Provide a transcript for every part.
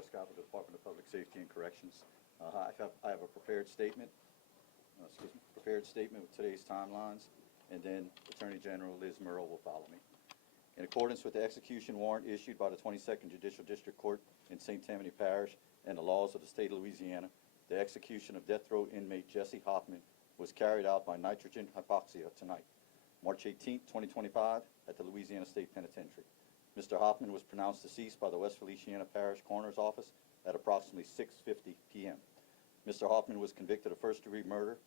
Westcott with the Department of Public Safety and Corrections. I have a prepared statement, prepared statement with today's timelines, and then Attorney General Liz Murrow will follow me. In accordance with the execution warrant issued by the 22nd Judicial District Court in St. Tammany Parish and the laws of the state of Louisiana, the execution of death row inmate Jesse Hoffman was carried out by nitrogen hypoxia tonight, March 18, 2025, at the Louisiana State Penitentiary. Mr. Hoffman was pronounced deceased by the West Feliciana Parish Coroner's Office at approximately 6:50 p.m. Mr. Hoffman was convicted of first-degree murder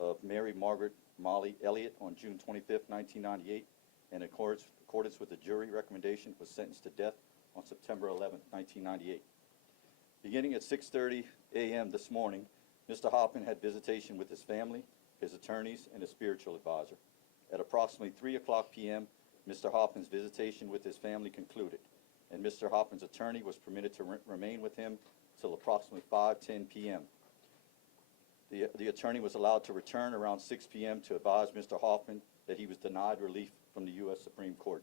of Mary Margaret Molly Elliott on June 25, 1998, and in accordance with the jury recommendation, was sentenced to death on September 11, 1998. Beginning at 6:30 a.m. this morning, Mr. Hoffman had visitation with his family, his attorneys, and his spiritual advisor. At approximately 3 o'clock p.m., Mr. Hoffman's visitation with his family concluded, and Mr. Hoffman's attorney was permitted to remain with him till approximately 5:10 p.m. The attorney was allowed to return around 6 p.m. to advise Mr. Hoffman that he was denied relief from the U.S. Supreme Court.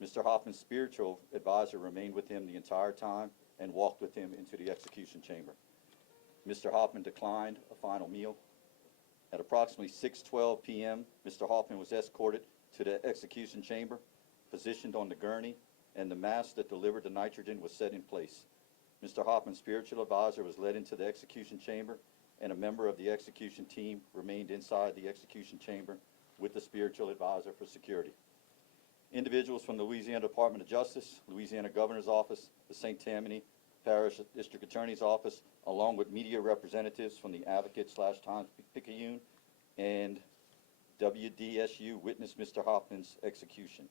Mr. Hoffman's spiritual advisor remained with him the entire time and walked with him into the execution chamber. Mr. Hoffman declined a final meal. At approximately 6:12 p.m., Mr. Hoffman was escorted to the execution chamber, positioned on the gurney, and the mask that delivered the nitrogen was set in place. Mr. Hoffman's spiritual advisor was led into the execution chamber, and a member of the execution team remained inside the execution chamber with the spiritual advisor for security. Individuals from the Louisiana Department of Justice, Louisiana Governor's Office, the St. Tammany Parish District Attorney's Office, along with media representatives from the Advocate/Times-Picayune and WDSU witnessed Mr. Hoffman's execution.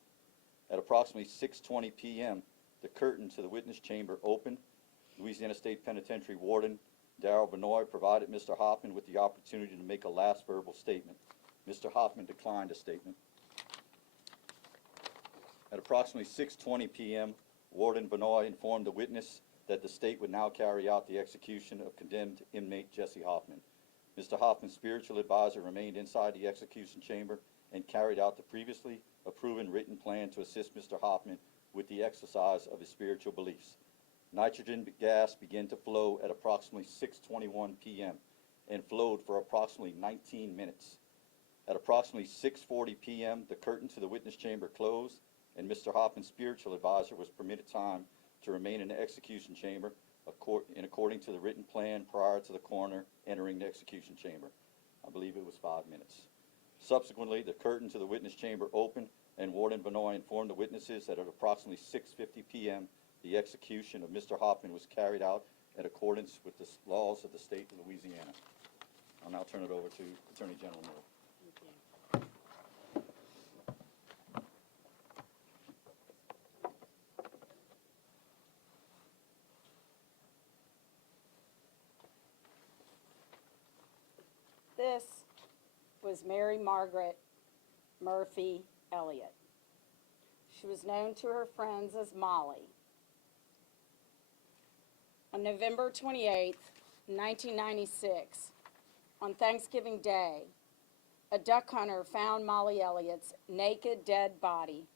At approximately 6:20 p.m., the curtain to the witness chamber opened. Louisiana State Penitentiary Warden Darrell Benoit provided Mr. Hoffman with the opportunity to make a last verbal statement. Mr. Hoffman declined a statement. At approximately 6:20 p.m., Warden Benoit informed the witness that the state would now carry out the execution of condemned inmate Jesse Hoffman. Mr. Hoffman's spiritual advisor remained inside the execution chamber and carried out the previously approved written plan to assist Mr. Hoffman with the exercise of his spiritual beliefs. Nitrogen gas began to flow at approximately 6:21 p.m. and flowed for approximately 19 minutes. At approximately 6:40 p.m., the curtain to the witness chamber closed, and Mr. Hoffman's spiritual advisor was permitted time to remain in the execution chamber according to the written plan prior to the coroner entering the execution chamber. I believe it was 5 minutes. Subsequently, the curtain to the witness chamber opened, and Warden Benoit informed the witnesses that at approximately 6:50 p.m., the execution of Mr. Hoffman was carried out in accordance with the laws of the state of Louisiana. I'll now turn it over to Attorney General Murrow. Thank you. This was Mary Margaret Murphy Elliott. She was known to her friends as Molly. On November 28, 1996, on Thanksgiving Day, a duck hunter found Molly Elliott's naked, dead body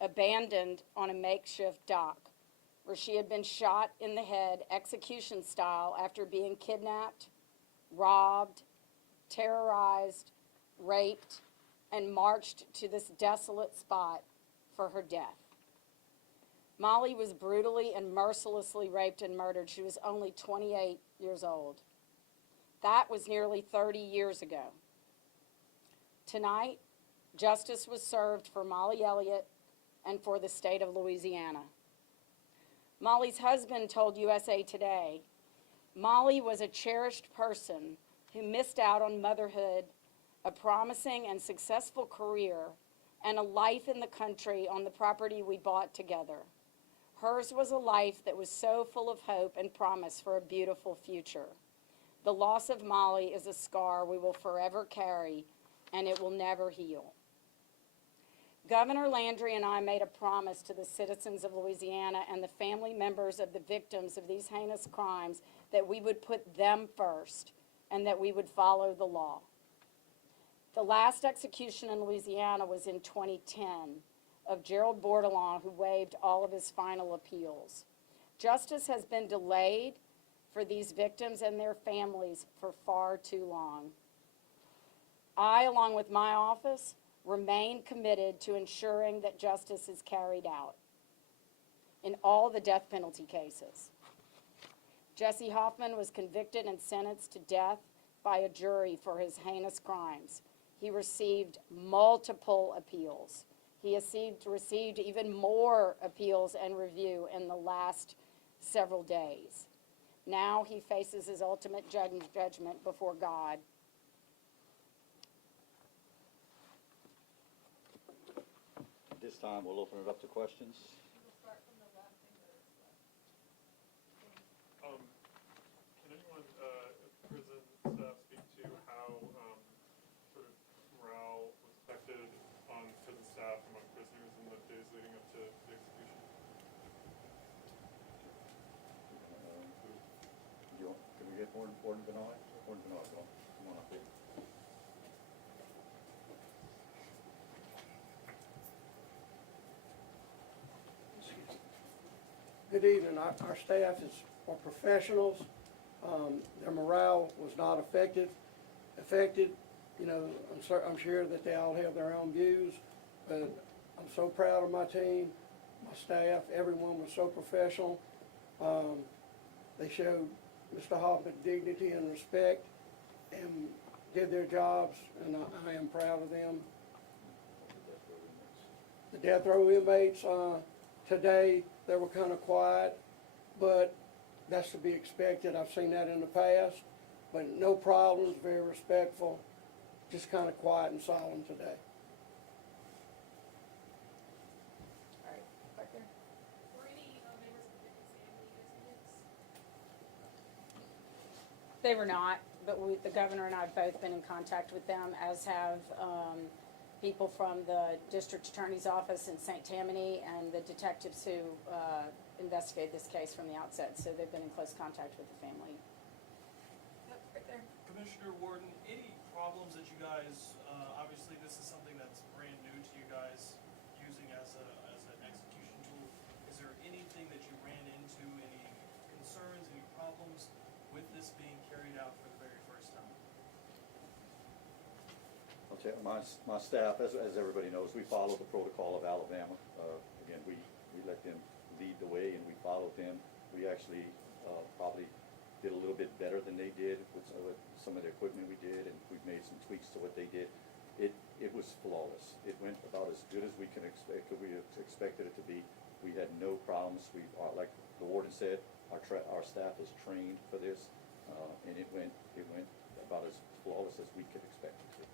abandoned on a makeshift dock where she had been shot in the head execution style after being kidnapped, robbed, terrorized, raped, and marched to this desolate spot for her death. Molly was brutally and mercilessly raped and murdered. She was only 28 years old. That was nearly 30 years ago. Tonight, justice was served for Molly Elliott and for the state of Louisiana. Molly's husband told USA Today, Molly was a cherished person who missed out on motherhood, a promising and successful career, and a life in the country on the property we bought together. Hers was a life that was so full of hope and promise for a beautiful future. The loss of Molly is a scar we will forever carry, and it will never heal. Governor Landry and I made a promise to the citizens of Louisiana and the family members of the victims of these heinous crimes that we would put them first and that we would follow the law. The last execution in Louisiana was in 2010 of Gerald Bourdillon, who waived all of his final appeals. Justice has been delayed for these victims and their families for far too long. I, along with my office, remain committed to ensuring that justice is carried out in all the death penalty cases. Jesse Hoffman was convicted and sentenced to death by a jury for his heinous crimes. He received multiple appeals. He received even more appeals and review in the last several days. Now he faces his ultimate judgment before God. At this time, we'll open it up to questions. Can anyone, prison staff speak to how, sort of morale was affected on prison staff among prisoners in the days leading up to the execution? Can we get Warden Benoit? Warden Benoit, come on up here. Good evening. Our staff are professionals. Their morale was not affected. You know, I'm sure that they all have their own views, but I'm so proud of my team, my staff. Everyone was so professional. They showed Mr. Hoffman dignity and respect and did their jobs, and I am proud of them. The death row inmates, today, they were kind of quiet, but that's to be expected. I've seen that in the past, but no problems, very respectful, just kind of quiet and solemn today. All right, back there. Were any members of the victim's family attendance? They were not, but the governor and I have both been in contact with them, as have people from the district attorney's office in St. Tammany and the detectives who investigated this case from the outset. So they've been in close contact with the family. Yep, right there. Commissioner Warden, any problems that you guys, obviously this is something that's brand new to you guys, using as an execution tool. Is there anything that you ran into, any concerns, any problems with this being carried out for the very first time? I'll tell you, my staff, as everybody knows, we follow the protocol of Alabama. Again, we let them lead the way and we followed them. We actually probably did a little bit better than they did with some of the equipment we did, and we've made some tweaks to what they did. It was flawless. It went about as good as we expected it to be. We had no problems. Like the warden said, our staff is trained for this, and it went about as flawless as we could expect it to.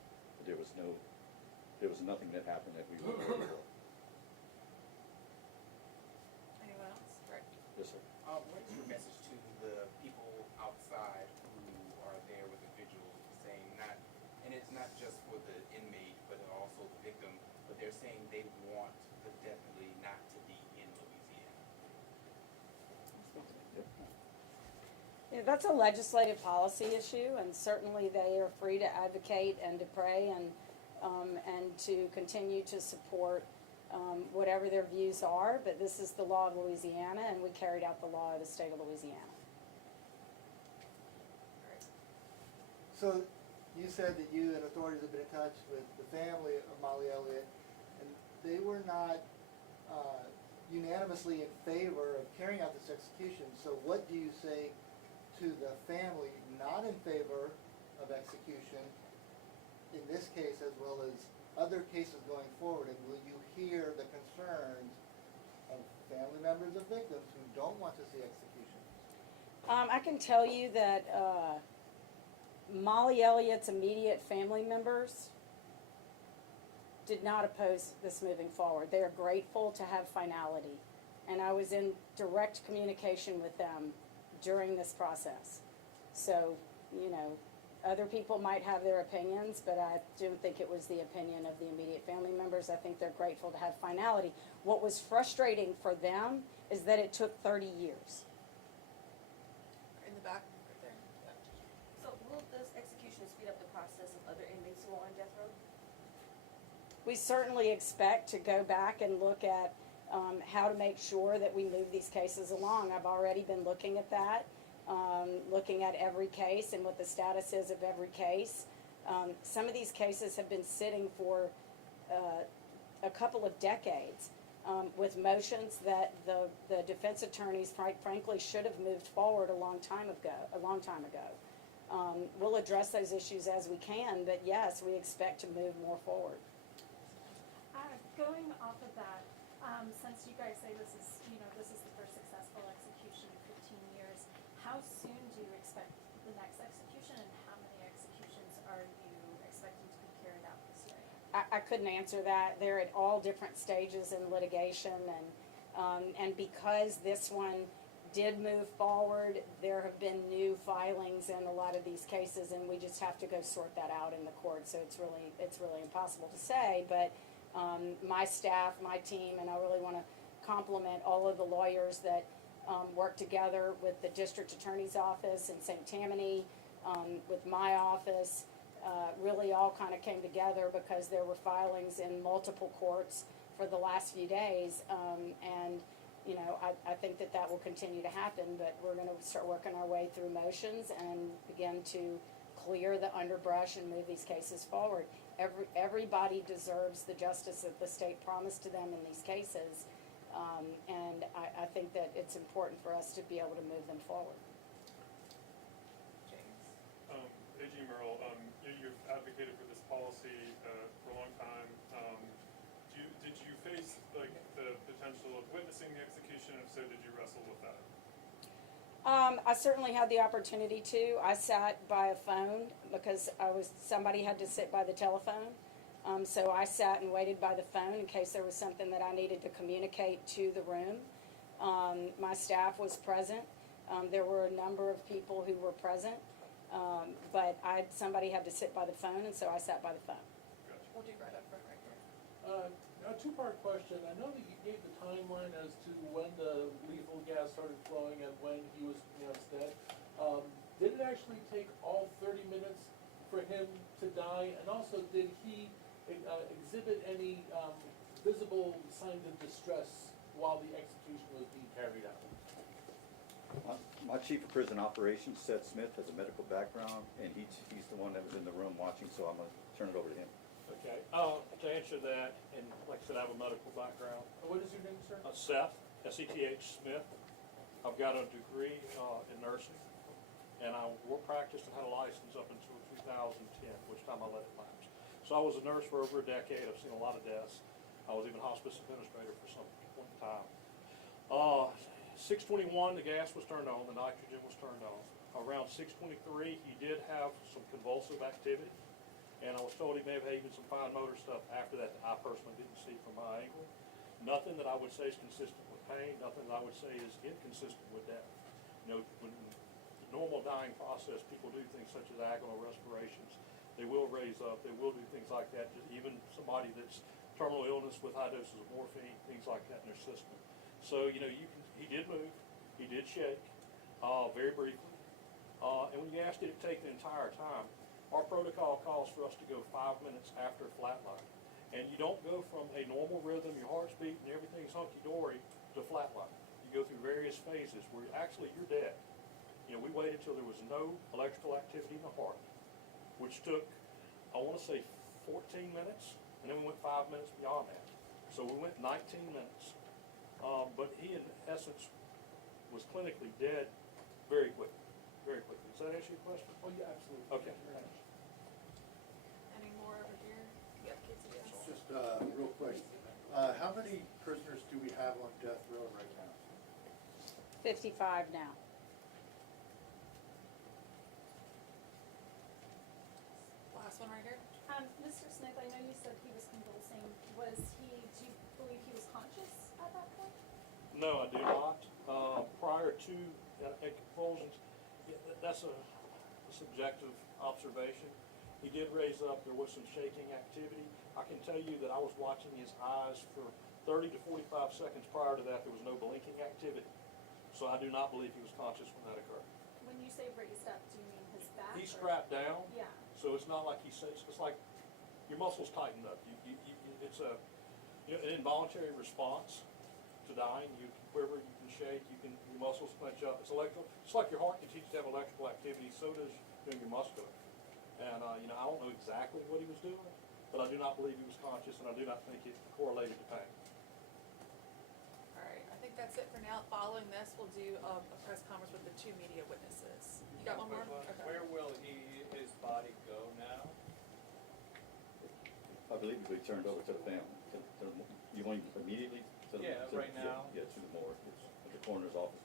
There was nothing that happened that we weren't aware of. Anyone else? Right. Yes, sir. What is your message to the people outside who are there with the vigil, saying and it's not just for the inmate, but also the victim, but they're saying they want the death penalty not to be in Louisiana? Yep. Yeah, that's a legislative policy issue, and certainly they are free to advocate and to pray and to continue to support whatever their views are. But this is the law of Louisiana, and we carried out the law of the state of Louisiana. So you said that you and authorities have been in touch with the family of Molly Elliott, and they were not unanimously in favor of carrying out this execution. So what do you say to the family not in favor of execution in this case as well as other cases going forward? And will you hear the concerns of family members of victims who don't want to see executions? I can tell you that Molly Elliott's immediate family members did not oppose this moving forward. They are grateful to have finality, and I was in direct communication with them during this process. So, you know, other people might have their opinions, but I don't think it was the opinion of the immediate family members. I think they're grateful to have finality. What was frustrating for them is that it took 30 years. In the back, right there. Yep. So will this execution speed up the process of other inmates who are on death row? We certainly expect to go back and look at how to make sure that we move these cases along. I've already been looking at that, looking at every case and what the status is of every case. Some of these cases have been sitting for a couple of decades, with motions that the defense attorneys frankly should have moved forward a long time ago. We'll address those issues as we can, but yes, we expect to move more forward. Going off of that, since you guys say this is the first successful execution in 15 years, how soon do you expect the next execution, and how many executions are you expecting to be carried out this year? I couldn't answer that. They're at all different stages in litigation, and because this one did move forward, there have been new filings in a lot of these cases, and we just have to go sort that out in the court. So it's really impossible to say, but my staff, my team, and I really want to compliment all of the lawyers that work together with the district attorney's office in St. Tammany, with my office. Really all kind of came together because there were filings in multiple courts for the last few days, and I think that will continue to happen, but we're going to start working our way through motions and begin to clear the underbrush and move these cases forward. Everybody deserves the justice that the state promised to them in these cases, and I think that it's important for us to be able to move them forward. James? AG Merle, you've advocated for this policy for a long time. Did you face the potential of witnessing the execution? If so, did you wrestle with that? I certainly had the opportunity to. I sat by a phone because somebody had to sit by the telephone. So I sat and waited by the phone in case there was something that I needed to communicate to the room. My staff was present. There were a number of people who were present, but somebody had to sit by the phone, and so I sat by the phone. Gotcha. We'll do right up front right here. A two-part question. I know that you gave the timeline as to when the lethal gas started flowing and when he was pronounced dead. Did it actually take all 30 minutes for him to die? And also, did he exhibit any visible signs of distress while the execution was being carried out? My chief of prison operations, Seth Smith, has a medical background, and he's the one that was in the room watching, so I'm going to turn it over to him. Okay, to answer that, and like I said, I have a medical background. What is your name, sir? Seth, S-E-T-H Smith. I've got a degree in nursing, and I practiced and had a license up until 2010, which time I let it lapse. So I was a nurse for over a decade. I've seen a lot of deaths. I was even hospice administrator for some point in time. 6:21, the gas was turned on, the nitrogen was turned on. Around 6:23, he did have some convulsive activity. And I was told he may have had even some fine motor stuff after that I personally didn't see from my angle. Nothing that I would say is consistent with pain, nothing that I would say is inconsistent with death. When the normal dying process, people do things such as agonal respirations. They will raise up, they will do things like that, just even somebody that's terminal illness with high doses of morphine, things like that in their system. So, he did move, he did shake, very briefly. And when you asked did it take the entire time, our protocol calls for us to go 5 minutes after flatline. And you don't go from a normal rhythm, your heart's beating, everything's hunky-dory, to flatline. You go through various phases where you're dead. We waited till there was no electrical activity in the heart, which took, I want to say 14 minutes, and then we went 5 minutes beyond that. So we went 19 minutes. But he, in essence, was clinically dead very quickly, very quickly. Does that answer your question? Oh, yeah, absolutely. Okay. Any more over here? Yep, kids, yes. Just real quick, how many prisoners do we have on death row right now? 55 now. Last one right here. Mr. Smith, I know you said he was convulsing. Do you believe he was conscious at that point? No, I do not. Prior to convulsions, that's a subjective observation. He did raise up. There was some shaking activity. I can tell you that I was watching his eyes for 30 to 45 seconds prior to that. There was no blinking activity. So I do not believe he was conscious when that occurred. When you say raised up, do you mean his back? He's or- strapped down. Yeah. So it's not like it's like your muscles tightened up. It's an involuntary response. to dying. You can quiver, you can shake, your muscles clench up. It's electrical. It's like your heart continues to have electrical activity, so does your muscular. And, I don't know exactly what he was doing, but I do not believe he was conscious, and I do not think it correlated to pain. All right, I think that's it for now. Following this, we'll do a press conference with the two media witnesses. You got one more? Okay. Where will his body go now? I believe he'll be turned over to the family. You want immediately to the? Yeah, right now. Yeah, to the morgue. It's at the coroner's office.